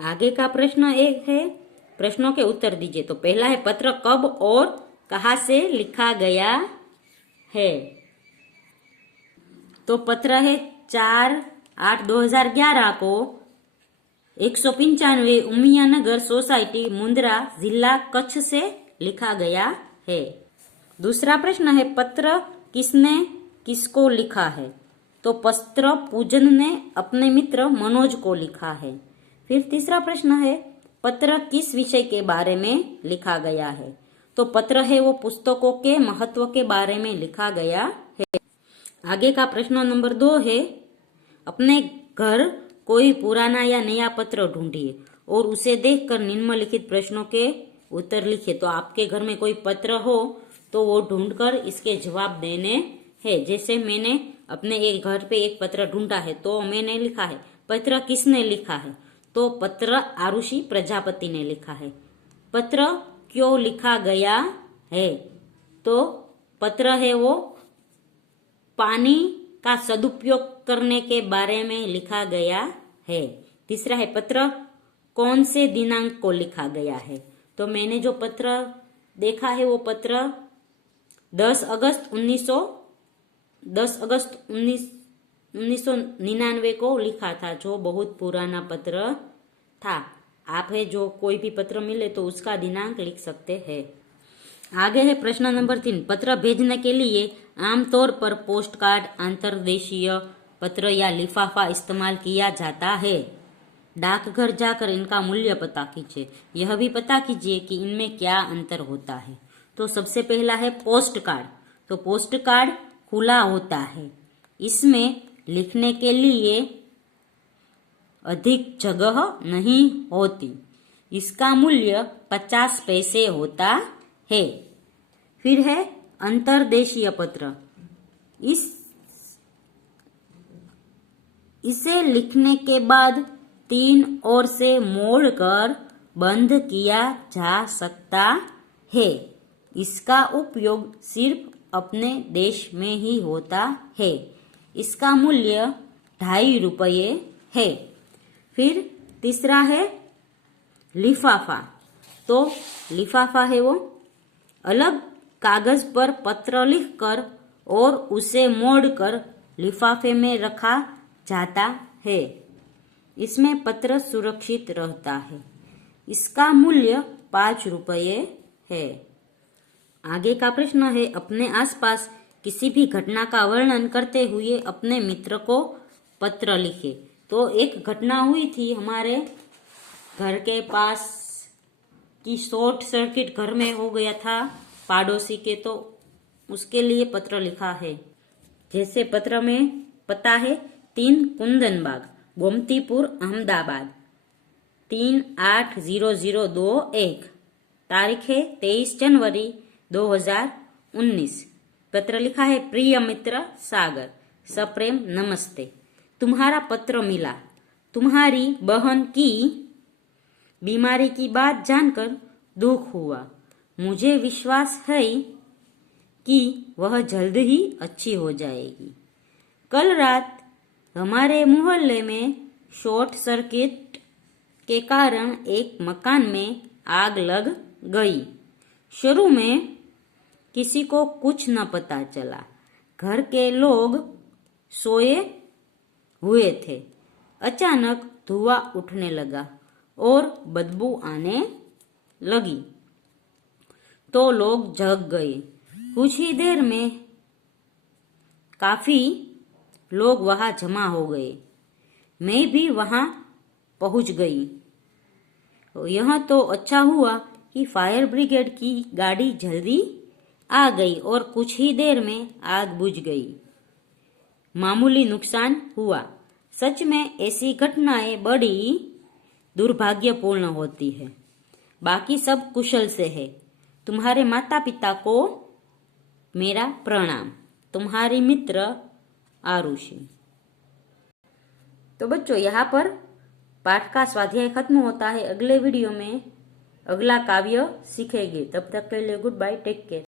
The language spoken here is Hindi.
आगे का प्रश्न एक है, प्रश्नों के उत्तर दीजिए। तो पहला है, पत्र कब और कहाँ से लिखा गया है? तो पत्र है 4/8/2011 को 195 उमियानगर सोसाइटी मुंद्रा जिला कच्छ से लिखा गया है। दूसरा प्रश्न है, पत्र किसने किसको लिखा है? तो पत्र पूजन ने अपने मित्र मनोज को लिखा है। फिर तीसरा प्रश्न है, पत्र किस विषय के बारे में लिखा गया है? तो पत्र है वो पुस्तकों के महत्व के बारे में लिखा गया है। आगे का प्रश्न नंबर 2 है, अपने घर कोई पुराना या नया पत्र ढूंढिए और उसे देखकर निम्नलिखित प्रश्नों के उत्तर लिखिए। तो आपके घर में कोई पत्र हो तो वो ढूंढकर इसके जवाब देने हैं। जैसे मैंने अपने एक घर पे एक पत्र ढूंढा है तो मैंने लिखा है, पत्र किसने लिखा है? तो पत्र आरुषि प्रजापति ने लिखा है। पत्र क्यों लिखा गया है? तो पत्र है वो पानी का सदुपयोग करने के बारे में लिखा गया है। तीसरा है, पत्र कौन से दिनांक को लिखा गया है? तो मैंने जो पत्र देखा है वो पत्र 10 अगस्त 1999 को लिखा था, जो बहुत पुराना पत्र था। आप है जो कोई भी पत्र मिले तो उसका दिनांक लिख सकते हैं। आगे है प्रश्न नंबर 3, पत्र भेजने के लिए आमतौर पर पोस्ट कार्ड, अंतर्देशीय पत्र या लिफाफा इस्तेमाल किया जाता है। डाकघर जाकर इनका मूल्य पता कीजिए। यह भी पता कीजिए कि इनमें क्या अंतर होता है। तो सबसे पहला है पोस्ट कार्ड। तो पोस्ट कार्ड खुला होता है, इसमें लिखने के लिए अधिक जगह नहीं होती, इसका मूल्य 50 पैसे होता है। फिर है अंतर्देशीय पत्र। इसे लिखने के बाद 3 ओर से मोड़कर बंद किया जा सकता है। इसका उपयोग सिर्फ अपने देश में ही होता है। इसका मूल्य 2.5 रुपये है। फिर तीसरा है लिफाफा। तो लिफाफा है वो अलग कागज पर पत्र लिखकर और उसे मोड़कर लिफाफे में रखा जाता है। इसमें पत्र सुरक्षित रहता है। इसका मूल्य 5 रुपये है। आगे का प्रश्न है, अपने आसपास किसी भी घटना का वर्णन करते हुए अपने मित्र को पत्र लिखे। तो एक घटना हुई थी हमारे घर के पास की शॉर्ट सर्किट घर में हो गया था पड़ोसी के, तो उसके लिए पत्र लिखा है। जैसे पत्र में पता है 3 कुंदन बाग, गोमतीपुर, अहमदाबाद 380021। तारीख है 23 जनवरी 2019। पत्र लिखा है, प्रिय मित्र सागर, सप्रेम नमस्ते। तुम्हारा पत्र मिला। तुम्हारी बहन की बीमारी की बात जानकर दुख हुआ। मुझे विश्वास है कि वह जल्द ही अच्छी हो जाएगी। कल रात हमारे मोहल्ले में शॉर्ट सर्किट के कारण एक मकान में आग लग गई। शुरू में किसी को कुछ न पता चला। घर के लोग सोए हुए थे। अचानक धुआं उठने लगा और बदबू आने लगी तो लोग जग गए। कुछ ही देर में काफी लोग वहां जमा हो गए। मैं भी वहां पहुंच गई। यह तो अच्छा हुआ कि फायर ब्रिगेड की गाड़ी जल्दी आ गई और कुछ ही देर में आग बुझ गई। मामूली नुकसान हुआ। सच में ऐसी घटनाएं बड़ी दुर्भाग्यपूर्ण होती है। बाकी सब कुशल से है। तुम्हारे माता पिता को मेरा प्रणाम। तुम्हारी मित्र आरुषि। तो बच्चों, यहाँ पर पाठ का स्वाध्याय खत्म होता है। अगले वीडियो में अगला काव्य सीखेंगे। तब तक के लिए गुड बाय, टेक केयर।